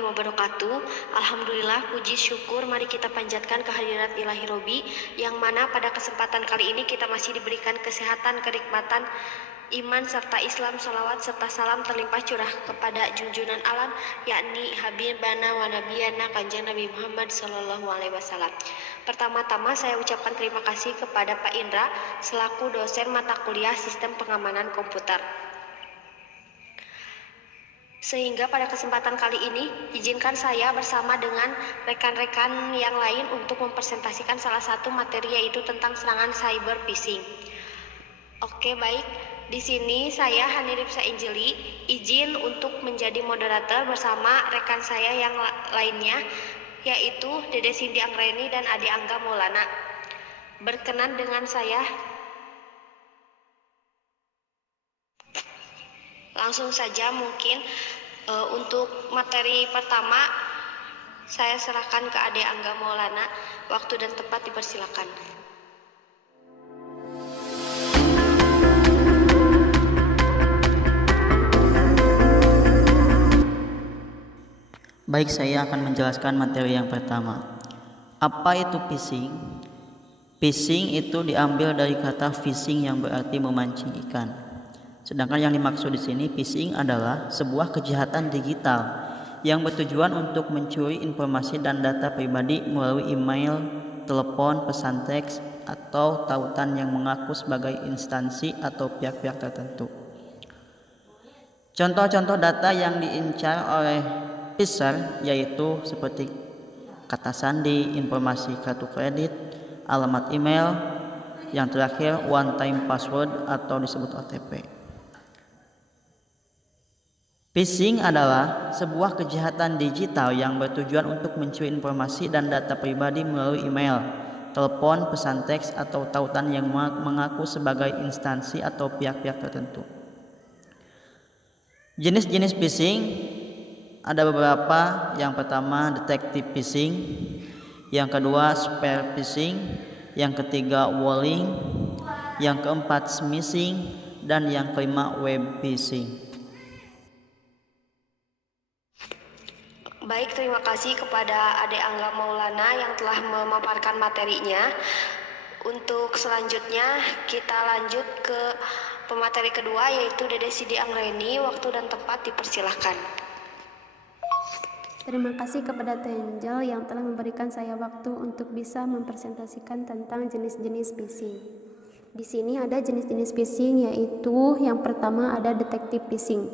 warahmatullahi wabarakatuh. Alhamdulillah, puji syukur mari kita panjatkan kehadirat Ilahi Robi, yang mana pada kesempatan kali ini kita masih diberikan kesehatan, kenikmatan, iman serta Islam, salawat serta salam terlimpah curah kepada junjunan alam, yakni Habibana wa Nabiyana Kanjeng Nabi Muhammad Sallallahu Alaihi Wasallam. Pertama-tama saya ucapkan terima kasih kepada Pak Indra selaku dosen mata kuliah Sistem Pengamanan Komputer. Sehingga pada kesempatan kali ini, izinkan saya bersama dengan rekan-rekan yang lain untuk mempresentasikan salah satu materi, yaitu tentang serangan cyber phishing. Oke, baik. Di sini saya Hani Ripsa Injili, izin untuk menjadi moderator bersama rekan saya yang lainnya, yaitu Dede Cindy Anggreni dan Ade Angga Maulana. Berkenan dengan saya. Langsung saja mungkin untuk materi pertama saya serahkan ke Ade Angga Maulana. Waktu dan tempat dipersilakan. Baik, saya akan menjelaskan materi yang pertama. Apa itu phishing? Phishing itu diambil dari kata fishing yang berarti memancing ikan. Sedangkan yang dimaksud di sini, phishing adalah sebuah kejahatan digital yang bertujuan untuk mencuri informasi dan data pribadi melalui email, telepon, pesan teks, atau tautan yang mengaku sebagai instansi atau pihak-pihak tertentu. Contoh-contoh data yang diincar oleh phisher yaitu seperti kata sandi, informasi kartu kredit, alamat email, yang terakhir one time password atau disebut OTP. Phishing adalah sebuah kejahatan digital yang bertujuan untuk mencuri informasi dan data pribadi melalui email, telepon, pesan teks, atau tautan yang mengaku sebagai instansi atau pihak-pihak tertentu. Jenis-jenis phishing ada beberapa. Yang pertama detective phishing, yang kedua spear phishing, yang ketiga walling, yang keempat smishing, dan yang kelima web phishing. Baik, terima kasih kepada Ade Angga Maulana yang telah memaparkan materinya. Untuk selanjutnya kita lanjut ke pemateri kedua, yaitu Dede Cindy Anggreni. Waktu dan tempat dipersilahkan. Terima kasih kepada Teh Angel yang telah memberikan saya waktu untuk bisa mempresentasikan tentang jenis-jenis phishing. Di sini ada jenis-jenis phishing, yaitu yang pertama ada detective phishing.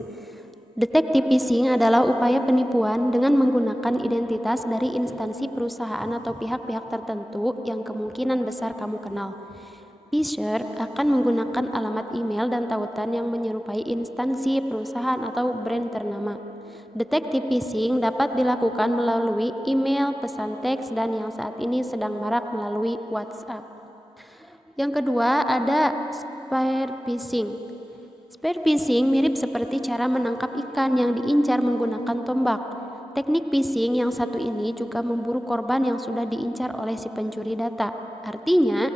Detective phishing adalah upaya penipuan dengan menggunakan identitas dari instansi perusahaan atau pihak-pihak tertentu yang kemungkinan besar kamu kenal. Phisher akan menggunakan alamat email dan tautan yang menyerupai instansi, perusahaan, atau brand ternama. Detective phishing dapat dilakukan melalui email, pesan teks, dan yang saat ini sedang marak melalui WhatsApp. Yang kedua ada spear phishing. Spear phishing mirip seperti cara menangkap ikan yang diincar menggunakan tombak. Teknik phishing yang satu ini juga memburu korban yang sudah diincar oleh si pencuri data. Artinya,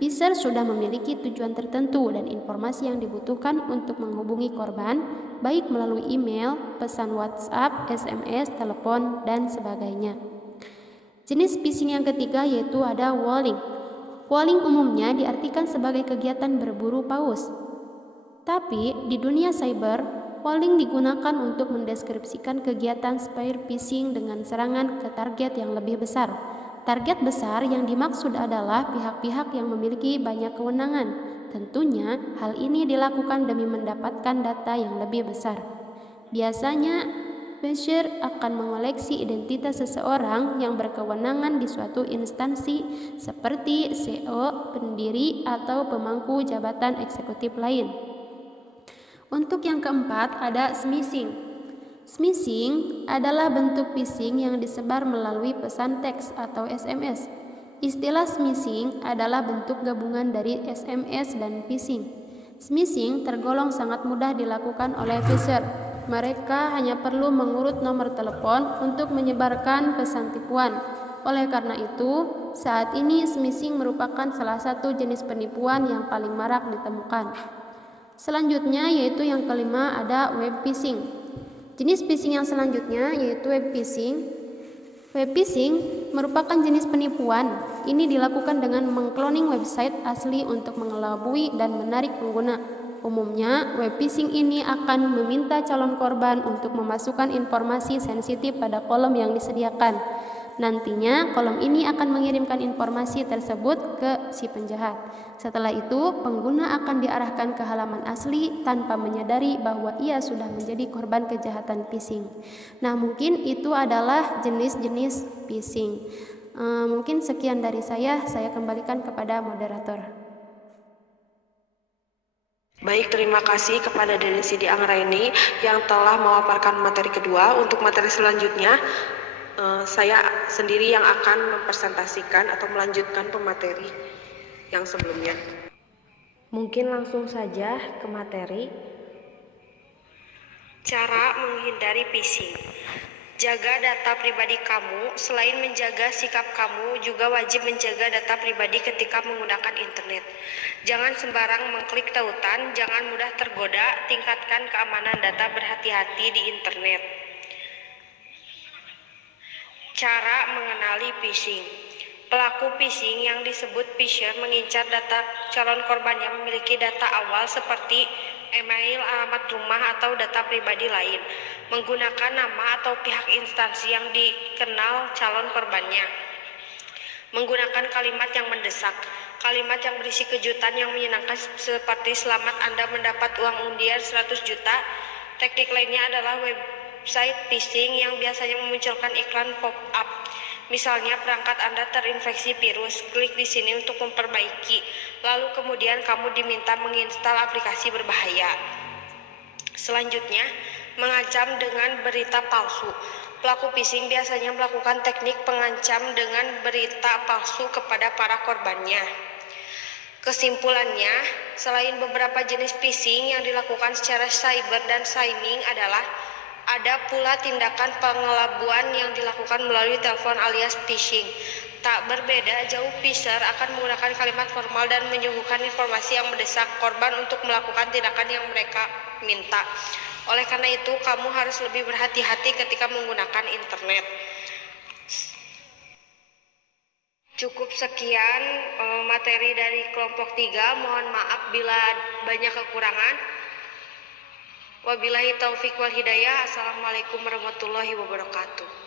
phisher sudah memiliki tujuan tertentu dan informasi yang dibutuhkan untuk menghubungi korban, baik melalui email, pesan WhatsApp, SMS, telepon, dan sebagainya. Jenis phishing yang ketiga yaitu ada walling. Walling umumnya diartikan sebagai kegiatan berburu paus. Tapi di dunia cyber, walling digunakan untuk mendeskripsikan kegiatan spear phishing dengan serangan ke target yang lebih besar. Target besar yang dimaksud adalah pihak-pihak yang memiliki banyak kewenangan. Tentunya hal ini dilakukan demi mendapatkan data yang lebih besar. Biasanya, phisher akan mengoleksi identitas seseorang yang berkewenangan di suatu instansi seperti CEO, pendiri, atau pemangku jabatan eksekutif lain. Untuk yang keempat ada smishing. Smishing adalah bentuk phishing yang disebar melalui pesan teks atau SMS. Istilah smishing adalah bentuk gabungan dari SMS dan phishing. Smishing tergolong sangat mudah dilakukan oleh phisher. Mereka hanya perlu mengurut nomor telepon untuk menyebarkan pesan tipuan. Oleh karena itu, saat ini smishing merupakan salah satu jenis penipuan yang paling marak ditemukan. Selanjutnya yaitu yang kelima ada web phishing. Jenis phishing yang selanjutnya yaitu web phishing. Web phishing merupakan jenis penipuan. Ini dilakukan dengan mengkloning website asli untuk mengelabui dan menarik pengguna. Umumnya, web phishing ini akan meminta calon korban untuk memasukkan informasi sensitif pada kolom yang disediakan. Nantinya, kolom ini akan mengirimkan informasi tersebut ke si penjahat. Setelah itu, pengguna akan diarahkan ke halaman asli tanpa menyadari bahwa ia sudah menjadi korban kejahatan phishing. Nah, mungkin itu adalah jenis-jenis phishing. Mungkin sekian dari saya kembalikan kepada moderator. Baik, terima kasih kepada Deni Sidi Anggraini yang telah memaparkan materi kedua. Untuk materi selanjutnya, saya sendiri yang akan mempresentasikan atau melanjutkan pemateri yang sebelumnya. Mungkin langsung saja ke materi. Cara menghindari phishing. Jaga data pribadi kamu. Selain menjaga sikap kamu, juga wajib menjaga data pribadi ketika menggunakan internet. Jangan sembarang mengklik tautan, jangan mudah tergoda, tingkatkan keamanan data, berhati-hati di internet. Cara mengenali phishing. Pelaku phishing yang disebut phisher mengincar data calon korban yang memiliki data awal seperti email, alamat rumah, atau data pribadi lain, menggunakan nama atau pihak instansi yang dikenal calon korbannya. Menggunakan kalimat yang mendesak, kalimat yang berisi kejutan yang menyenangkan seperti selamat Anda mendapat uang undian 100 juta. Teknik lainnya adalah website phishing yang biasanya memunculkan iklan pop-up. Misalnya perangkat Anda terinfeksi virus, klik di sini untuk memperbaiki. Lalu kemudian kamu diminta menginstal aplikasi berbahaya. Selanjutnya, mengancam dengan berita palsu. Pelaku phishing biasanya melakukan teknik pengancam dengan berita palsu kepada para korbannya. Kesimpulannya, selain beberapa jenis phishing yang dilakukan secara cyber dan psiming ada pula tindakan pengelabuan yang dilakukan melalui telepon alias phishing. Tak berbeda jauh, phisher akan menggunakan kalimat formal dan menyuguhkan informasi yang mendesak korban untuk melakukan tindakan yang mereka minta. Oleh karena itu, kamu harus lebih berhati-hati ketika menggunakan internet. Cukup sekian materi dari kelompok 3. Mohon maaf bila banyak kekurangan. Wabillahi taufik wal hidayah. Assalamualaikum warahmatullahi wabarakatuh.